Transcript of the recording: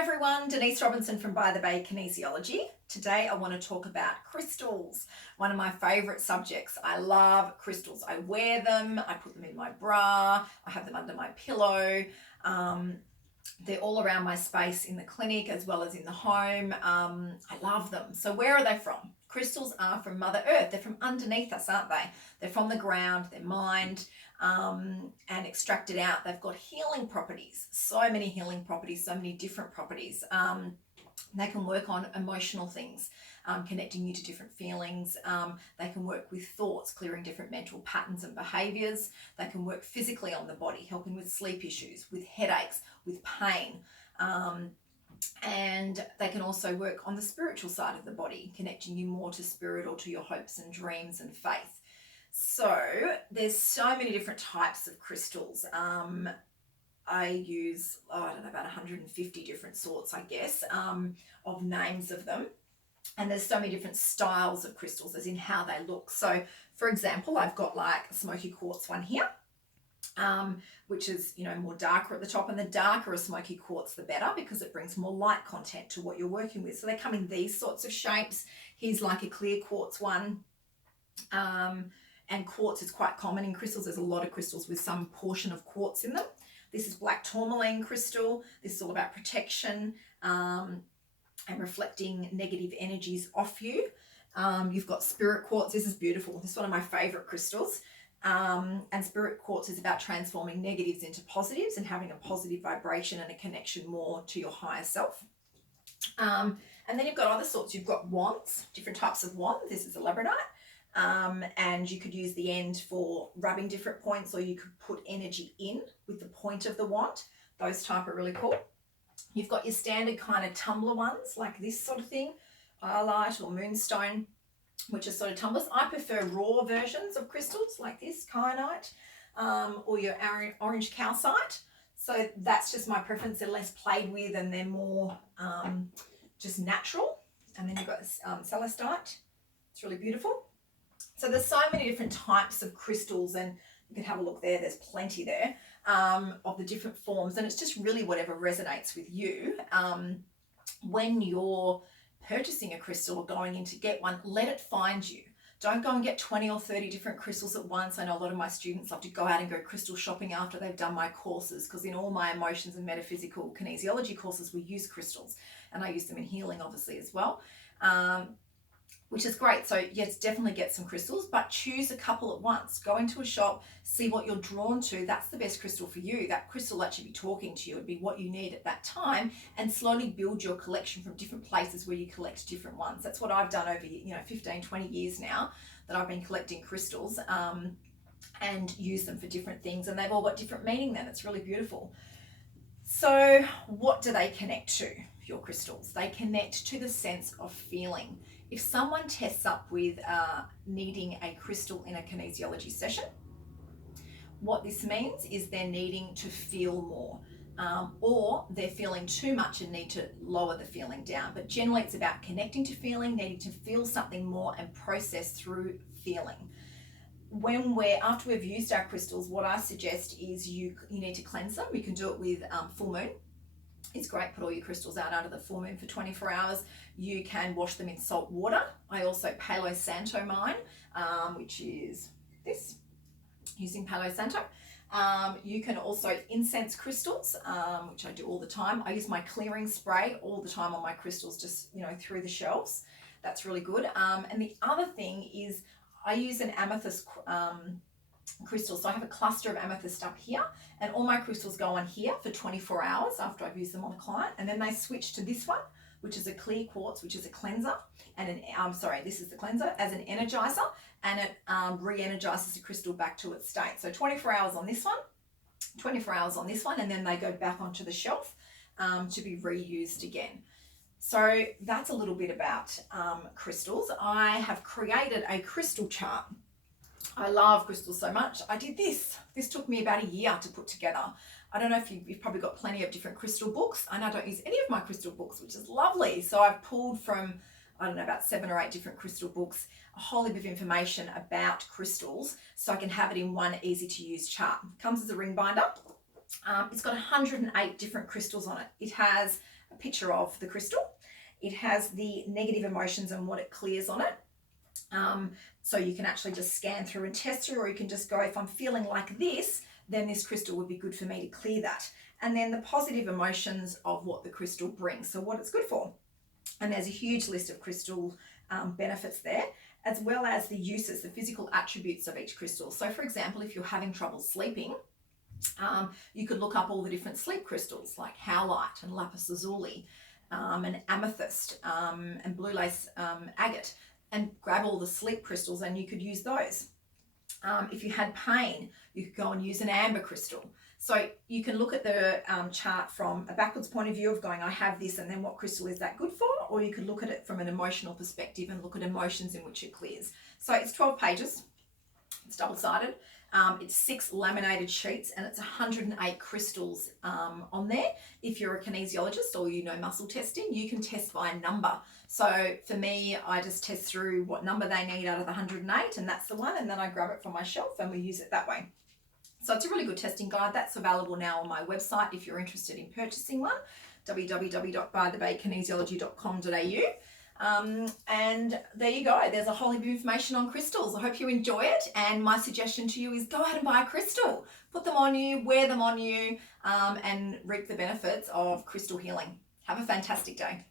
everyone, Denise Robinson from By the Bay Kinesiology. Today I want to talk about crystals, one of my favourite subjects. I love crystals. I wear them, I put them in my bra, I have them under my pillow. They're all around my space in the clinic as well as in the home. I love them. So where are they from? Crystals are from Mother Earth. They're from underneath us, aren't they? They're from the ground, they're mined and extracted out. They've got healing properties, so many healing properties, so many different properties. They can work on emotional things, connecting you to different feelings. They can work with thoughts, clearing different mental patterns and behaviors. They can work physically on the body, helping with sleep issues, with headaches, with pain. And they can also work on the spiritual side of the body, connecting you more to spirit or to your hopes and dreams and faith. So there's so many different types of crystals. I use, I don't know, about 150 different sorts, I guess, of names of them. And there's so many different styles of crystals, as in how they look. So, for example, I've got like a smoky quartz one here, which is, more darker at the top. And the darker a smoky quartz, the better, because it brings more light content to what you're working with. So they come in these sorts of shapes. Here's like a clear quartz one. And quartz is quite common in crystals. There's a lot of crystals with some portion of quartz in them. This is black tourmaline crystal. This is all about protection and reflecting negative energies off you. You've got spirit quartz. This is beautiful. This is one of my favorite crystals. And spirit quartz is about transforming negatives into positives and having a positive vibration and a connection more to your higher self. And then you've got other sorts. You've got wands, different types of wand. This is a labradorite. And you could use the end for rubbing different points, or you could put energy in with the point of the wand. Those type are really cool. You've got your standard kind of tumbler ones, like this sort of thing, iolite or moonstone, which are sort of tumblers. I prefer raw versions of crystals like this, kyanite, or your orange calcite. So that's just my preference. They're less played with and they're more just natural. And then you've got celestite. It's really beautiful. So there's so many different types of crystals, and you can have a look there. There's plenty there of the different forms, and it's just really whatever resonates with you. When you're purchasing a crystal or going in to get one, let it find you. Don't go and get 20 or 30 different crystals at once. I know a lot of my students love to go out and go crystal shopping after they've done my courses, because in all my emotions and metaphysical kinesiology courses, we use crystals, and I use them in healing obviously as well. Which is great. So yes, definitely get some crystals, but choose a couple at once. Go into a shop, see what you're drawn to. That's the best crystal for you. That crystal will actually be talking to you. It'd be what you need at that time, and slowly build your collection from different places where you collect different ones. That's what I've done over 15, 20 years now that I've been collecting crystals and use them for different things, and they've all got different meaning then. It's really beautiful. So what do they connect to, your crystals? They connect to the sense of feeling. If someone tests up with needing a crystal in a kinesiology session, what this means is they're needing to feel more, or they're feeling too much and need to lower the feeling down. But generally it's about connecting to feeling, needing to feel something more and process through feeling. After we've used our crystals, what I suggest is you need to cleanse them. You can do it with full moon. It's great. Put all your crystals out under the full moon for 24 hours. You can wash them in salt water. I also Palo Santo mine, which is this, using Palo Santo. You can also incense crystals, which I do all the time. I use my clearing spray all the time on my crystals, just through the shelves. That's really good. And the other thing is I use an amethyst crystal. So I have a cluster of amethyst up here, and all my crystals go on here for 24 hours after I've used them on the client, and then they switch to this one, which is a clear quartz, which is a cleanser, and this is the cleanser, as an energizer, and it re-energizes the crystal back to its state. So 24 hours on this one, 24 hours on this one, and then they go back onto the shelf to be reused again. So that's a little bit about crystals. I have created a crystal chart. I love crystals so much. I did this. This took me about a year to put together. I don't know if you've probably got plenty of different crystal books, and I don't use any of my crystal books, which is lovely. So I've pulled from, about 7 or 8 different crystal books, a whole heap of information about crystals, so I can have it in one easy to use chart. It comes as a ring binder. It's got 108 different crystals on it. It has picture of the crystal. It has the negative emotions and what it clears on it. So you can actually just scan through and test through, or you can just go, if I'm feeling like this, then this crystal would be good for me to clear that. And then the positive emotions of what the crystal brings, so what it's good for. And there's a huge list of crystal benefits there, as well as the uses, the physical attributes of each crystal. So for example, if you're having trouble sleeping, you could look up all the different sleep crystals like howlite and lapis lazuli, and amethyst, and blue lace agate, and grab all the sleep crystals and you could use those. If you had pain, you could go and use an amber crystal. So you can look at the chart from a backwards point of view of going, I have this, and then what crystal is that good for? Or you could look at it from an emotional perspective and look at emotions in which it clears. So it's 12 pages, it's double-sided. It's 6 laminated sheets, and it's 108 crystals on there. If you're a kinesiologist or you know muscle testing, you can test by number. So for me, I just test through what number they need out of the 108, and that's the one, and then I grab it from my shelf and we use it that way. So it's a really good testing guide. That's available now on my website if you're interested in purchasing one, www.bythebaykinesiology.com.au. And there you go. There's a whole heap of information on crystals. I hope you enjoy it. And my suggestion to you is go out and buy a crystal. Put them on you, wear them on you, and reap the benefits of crystal healing. Have a fantastic day.